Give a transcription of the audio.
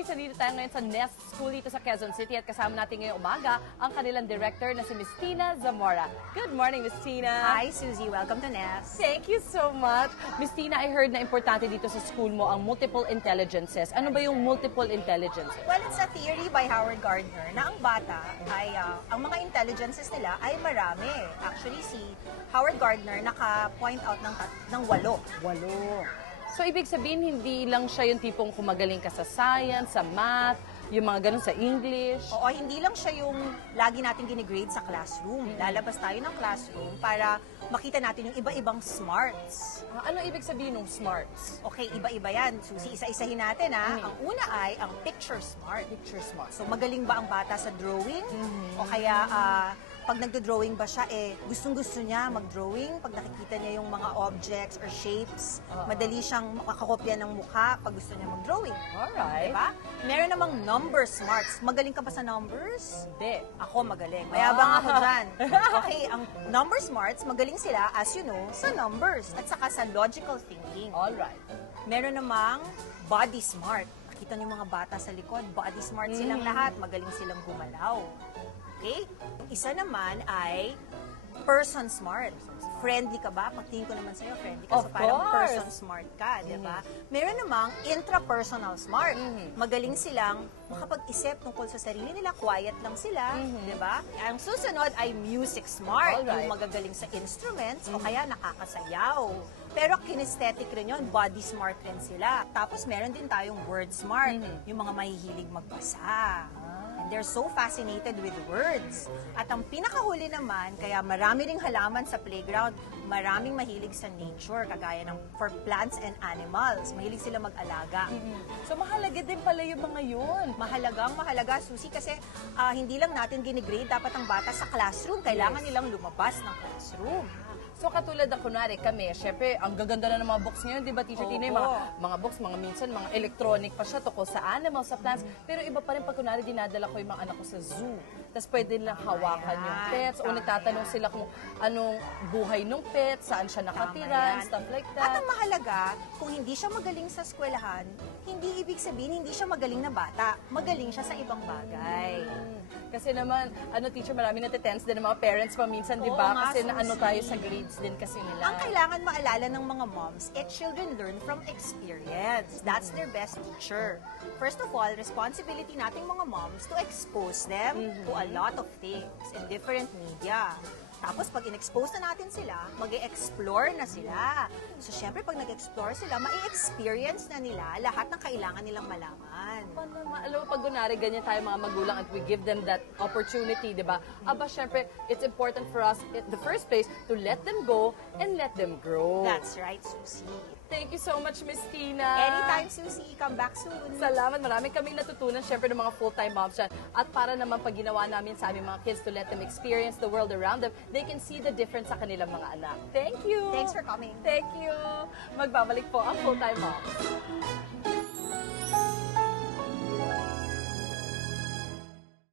Susie, nandito tayo ngayon sa Nest School dito sa Quezon City at kasama natin ngayong umaga ang kanilang director na si Miss Tina Zamora. Good morning, Miss Tina. Hi, Susie. Welcome to Nest. Thank you so much. Miss Tina, I heard na importante dito sa school mo ang multiple intelligences. Ano ba yung multiple intelligences? Well, it's a theory by Howard Gardner na ang bata ay, ang mga intelligences nila ay marami. Actually, si Howard Gardner naka-point out ng 8. So, ibig sabihin, hindi lang siya yung tipong kumagaling ka sa science, sa math, yung mga ganun sa English. Oo, hindi lang siya yung lagi natin ginigrade sa classroom. Lalabas tayo ng classroom para makita natin yung iba-ibang smarts. Ano ibig sabihin ng smarts? Okay, iba-iba yan. Susi, isa-isahin natin ha. Ang una ay ang picture smart. Picture smart. So, magaling ba ang bata sa drawing? O kaya, pag nagdo-drawing ba siya, gustong-gusto niya mag-drawing. Pag nakikita niya yung mga objects or shapes, madali siyang makakopya ng mukha pag gusto niya mag-drawing. Alright. Diba? Meron namang number smarts. Magaling ka ba sa numbers? Hindi. Ako magaling. Mayabang ako dyan. Okay, ang number smarts, magaling sila, as you know, sa numbers at saka sa logical thinking. Alright. Meron namang body smart. Nakita niyo mga bata sa likod, body smart silang lahat. Magaling silang gumalaw. Okay? Isa naman ay person smart. Friendly ka ba? Pagtingin ko naman sa'yo, friendly ka. Of So parang course. person smart ka, di ba? Meron namang intrapersonal smart. Magaling silang makapag-isip tungkol sa sarili nila, quiet lang sila, di ba? Ang susunod ay music smart. Alright. Yung magagaling sa instruments o kaya nakakasayaw. Pero kinesthetic rin yun, body smart rin sila. Tapos meron din tayong word smart, yung mga mahihilig magbasa. And they're so fascinated with words. At ang pinakahuli naman, kaya marami ring halaman sa playground, maraming mahilig sa nature, kagaya ng for plants and animals. Mahilig sila mag-alaga. So, mahalaga din pala yung mga yun. Mahalaga, Susie, kasi hindi lang natin ginigrade dapat ang bata sa classroom. Kailangan nilang lumabas ng classroom. So, katulad na kunwari kami, syempre, ang gaganda na ng mga books ngayon, di ba, Teacher Tina? Yung mga books, mga minsan, mga electronic pa siya, tungkol sa animals, sa plants. Pero iba pa rin pag kunwari dinadala ko yung mga anak ko sa zoo. Tapos pwede nilang hawakan yung pets o nagtatanong sila kung anong buhay ng pet, saan siya nakatira, stuff like that. At ang mahalaga, kung hindi siya magaling sa eskwelahan, hindi ibig sabihin hindi siya magaling na bata. Magaling siya sa ibang bagay. Kasi naman, teacher, marami natitense din ng mga parents pa minsan, di ba? Oo nga, Kasi naano Susie. tayo sa grades din kasi nila. Ang kailangan maalala ng mga moms, children learn from experience. That's their best teacher. First of all, responsibility nating mga moms to expose them to a lot of things in different media. Tapos, pag in-expose na natin sila, mag-e-explore na sila. So, syempre, pag nag-explore sila, ma-experience na nila lahat ng kailangan nilang malaman. Alam mo, pag kunwari ganyan tayo mga magulang at we give them that opportunity, di ba? Aba, syempre, it's important for us, in the first place, to let them go and let them grow. That's right, Susie. Thank you so much, Miss Tina. Anytime, Susie. Come back soon. Salamat. Marami kaming natutunan, syempre, ng mga full-time moms yan. At para naman pag ginawa namin sa aming mga kids to let them experience the world around them, they can see the difference sa kanilang mga anak. Thank you. Thanks for coming. Thank you. Magbabalik po ang full-time moms.